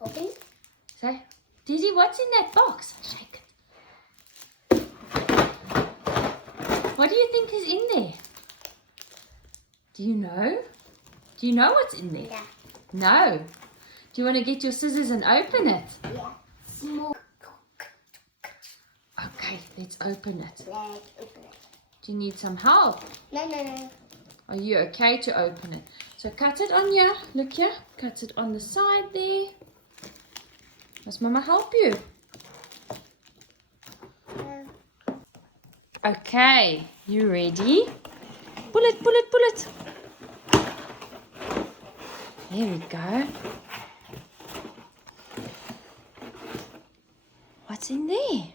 Open. So, Dizzy, what's in that box? Shake it. What do you think is in there? Do you know? Do you know what's in there? Yeah. No. Do you want to get your scissors and open it? Yeah. Small. Okay, let's open it. Let's open it. Do you need some help? No. Are you okay to open it? So cut it on here. Look here. Cut it on the side there. Must Mama help you? Okay, you ready? Pull it, pull it, pull it. There we go. What's in there?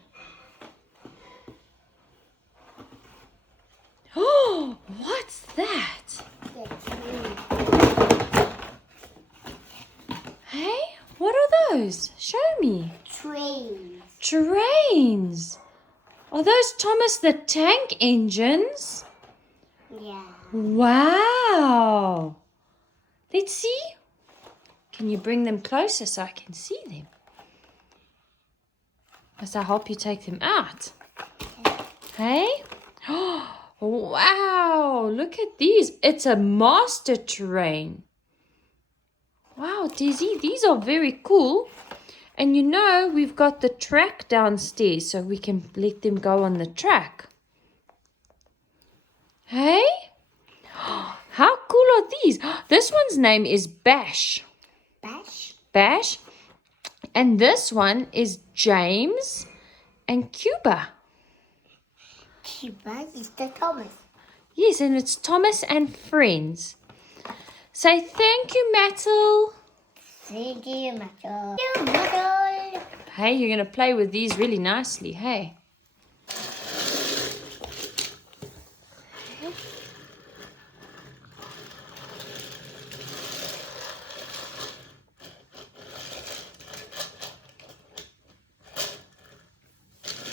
Oh, what's that? Hey, what are those? Show me. Trains. Trains. Are those Thomas the Tank engines? Yeah. Wow. Let's see. Can you bring them closer so I can see them? Must I help you take them out? Hey? Oh, wow. Look at these. It's a master train. Wow, Dizzy, these are very cool. And you know, we've got the track downstairs so we can let them go on the track. Hey? How cool are these? This one's name is Bash. Bash. Bash. And this one is James and Cuba. Cuba is the Thomas. Yes, and it's Thomas and friends. Say thank you, Mattel. Thank you, Mattel. Thank you, Mattel. Hey, you're going to play with these really nicely, hey?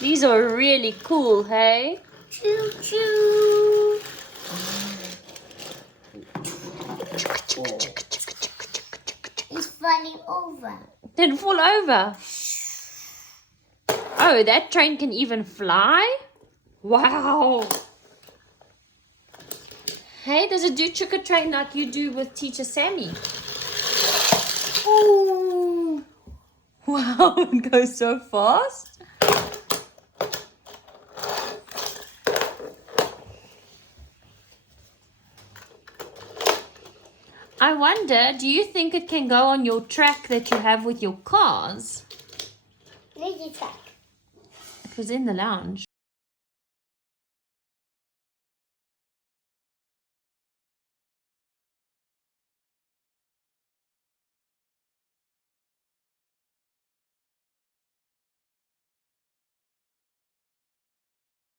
These are really cool, hey? Choo choo. It's falling over. Didn't fall over. Oh, that train can even fly? Wow. Hey, does it do trick or train like you do with Teacher Sammy? Oh. Wow, it goes so fast. I wonder, do you think it can go on your track that you have with your cars? Where's the track? It was in the lounge.